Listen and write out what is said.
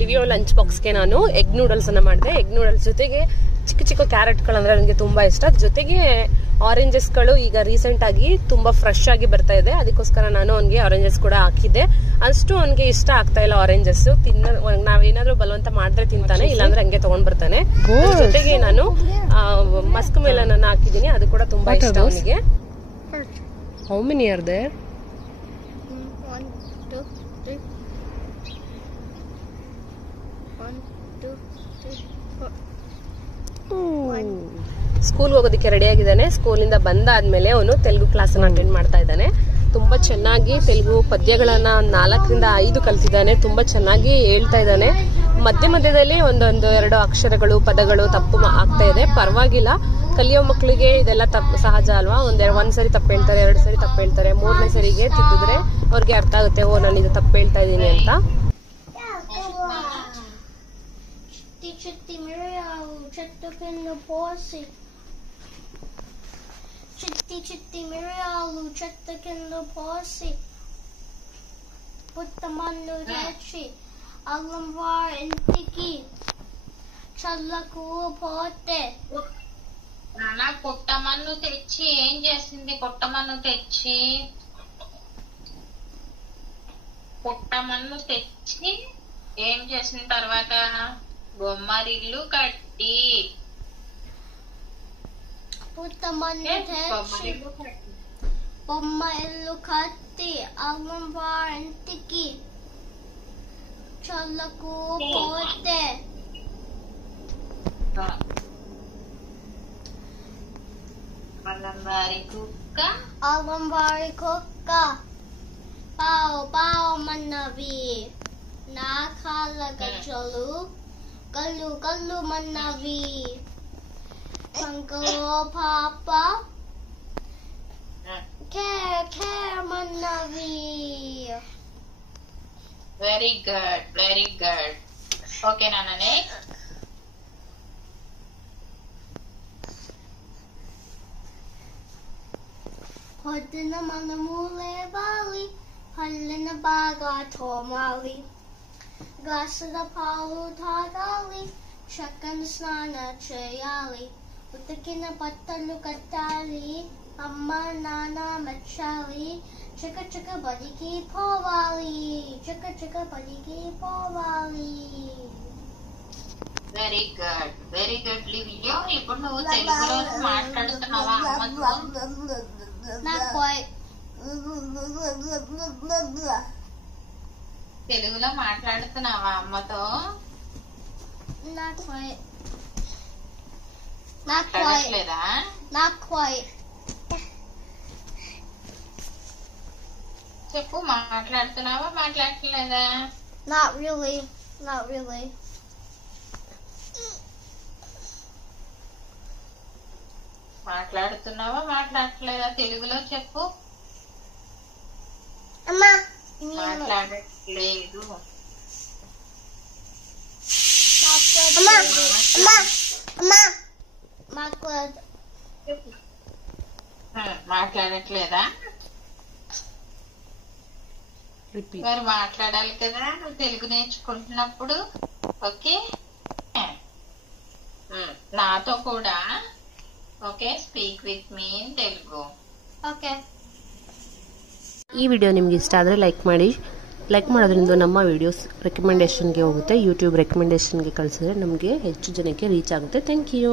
ಲಿವಿಯೋ lunch ಬಾಕ್ಸ್ಗೆ ನಾನು egg noodles ಅನ್ನ ಮಾಡಿದೆ. ಎಗ್ ನೂಡಲ್ಸ್ ಜೊತೆಗೆ ಚಿಕ್ಕ ಚಿಕ್ಕ ಕ್ಯಾರೆಟ್ಗಳು ಅಂದ್ರೆ ನನಗೆ ತುಂಬಾ ಇಷ್ಟ. ಜೊತೆಗೆ ಆರೆಂಜಸ್ಗಳು ಈಗ ರೀಸೆಂಟ್ ಆಗಿ ತುಂಬಾ ಫ್ರೆಶ್ ಆಗಿ ಬರ್ತಾ ಇದೆ, ಅದಕ್ಕೋಸ್ಕರ ನಾನು ಅವನಿಗೆ ಆರೆಂಜಸ್ ಕೂಡ ಹಾಕಿದ್ದೆ. ಅಷ್ಟು ಅವನಿಗೆ ಇಷ್ಟ ಆಗ್ತಾ ಇಲ್ಲ ಆರೆಂಜಸ್. ನಾವೇನಾದ್ರೂ ಬಲವಂತ ಮಾಡಿದ್ರೆ ತಿಂತಾನೆ, ಇಲ್ಲಾಂದ್ರೆ ಹಂಗೆ ತಗೊಂಡ್ ಬರ್ತಾನೆ. ಜೊತೆಗೆ ನಾನು ಮಸ್ಕ್ ಮೆಲನ್ ಅನ್ನ ಹಾಕಿದೀನಿ, ಅದು ಕೂಡ ತುಂಬಾ ಇಷ್ಟ ಅವನಿಗೆ. How many are there? 1 2 3 1 2 3 4. ಸ್ಕೂಲ್ಗೆ ಹೋಗೋದಕ್ಕೆ ರೆಡಿ ಆಗಿದ್ದಾನೆ. ಸ್ಕೂಲಿಂದ ಬಂದಾದ್ಮೇಲೆ ಅವನು ತೆಲುಗು ಕ್ಲಾಸ್ ಅನ್ನ ಅಟೆಂಡ್ ಮಾಡ್ತಾ ಇದ್ದಾನೆ. ತುಂಬಾ ಚೆನ್ನಾಗಿ ತೆಲುಗು ಪದ್ಯಗಳನ್ನ 4 ರಿಂದ 5 ಕಲ್ತಿದ್ದಾನೆ. ತುಂಬಾ ಚೆನ್ನಾಗಿ ಹೇಳ್ತಾ ಇದ್ದಾನೆ. ಮಧ್ಯ ಮಧ್ಯದಲ್ಲಿ ಒಂದೊಂದು 2 ಅಕ್ಷರಗಳು ಪದಗಳು ತಪ್ಪು ಆಗ್ತಾ ಇದೆ, ಪರವಾಗಿಲ್ಲ. ಕಲಿಯೋ ಮಕ್ಕಳಿಗೆ ಇದೆಲ್ಲ ತಪ್ಪು ಸಹಜ ಅಲ್ವಾ. ಒಂದ್ಸರಿ ತಪ್ಪು ಹೇಳ್ತಾರೆ, 2 ಸರಿ ತಪ್ಪು ಹೇಳ್ತಾರೆ, 3ನೇ ಸರಿಗೆ ತಿದ್ದಿದ್ರೆ ಅವ್ರಿಗೆ ಅರ್ಥ ಆಗುತ್ತೆ, ಓ ನಾನು ಇದು ತಪ್ಪು ಹೇಳ್ತಾ ಇದ್ದೀನಿ ಅಂತ. Chitti mirialu chettu kindu posi. Chitti mirialu chettu kindu posi. Puttamannu techi allam var intiki challaku pote. నానా కొట్టమన్ను తెచ్చి ఏం చేసింది? కొట్టమన్ను తెచ్చి ఏం చేసిన తర్వాత బొమ్మరిల్లు కట్టి పుట్టమన్ను తెచ్చి బొమ్మ ఇల్లు కట్టి అల్లం వారి ఇంటికి చల్లకు పోతే అల్లం వారి కుక్క పావు పావు మన్నవి నా కాళ్ళ గజ్జలు గల్లు గల్లు మన్నవి పంకలో పాప కేర్ కేర్ మన్నవి. Very good. ఓకే నాన్న, నెక్స్ట్. పొద్దున మనము లేవాలి, పళ్ళిన బాగా తోమాలి, గ్లాసుల పాలు తాగాలి, చక్కని స్నానం చేయాలి, ఉతికిన బట్టలు కట్టాలి, అమ్మ నాన్న మెచ్చాలి, చిక్క బడికి పోవాలి, చిక్క బడికి పోవాలి. వెరీ గుడ్ లివియో. ఇప్పుడు నువ్వు తెలుగులో మాట్లాడుతున్నావా అమ్మతో? తెలుగులో మాట్లాడుతున్నావా అమ్మతో? మాట్లాడట్లేదా? చెప్పు, మాట్లాడుతున్నావా మాట్లాడట్లేదా? Not really. మాట్లాడుతున్నావా మాట్లాడట్లేదా? తెలుగులో చెప్పు. అమ్మా మాట్లాడట్లేదు. మాట్లాడట్లేదా? మరి మాట్లాడాలి కదా నువ్వు తెలుగు నేర్చుకుంటున్నప్పుడు. ఓకే, నాతో కూడా. Okay, speak with me in Telugu. Okay. ಈ ವಿಡಿಯೋ ನಿಮಗೆ ಇಷ್ಟ ಆದರೆ ಲೈಕ್ ಮಾಡಿ. ಲೈಕ್ ಮಾಡೋದ್ರಿಂದ ನಮ್ಮ ವಿಡಿಯೋಸ್ ರೆಕಮೆಂಡೇಶನ್ಗೆ ಹೋಗುತ್ತೆ. ಯೂಟ್ಯೂಬ್ ರೆಕಮೆಂಡೇಶನ್ಗೆ ಕಳಿಸಿದ್ರೆ ನಮಗೆ ಹೆಚ್ಚು ಜನಕ್ಕೆ ರೀಚ್ ಆಗುತ್ತೆ. Thank you.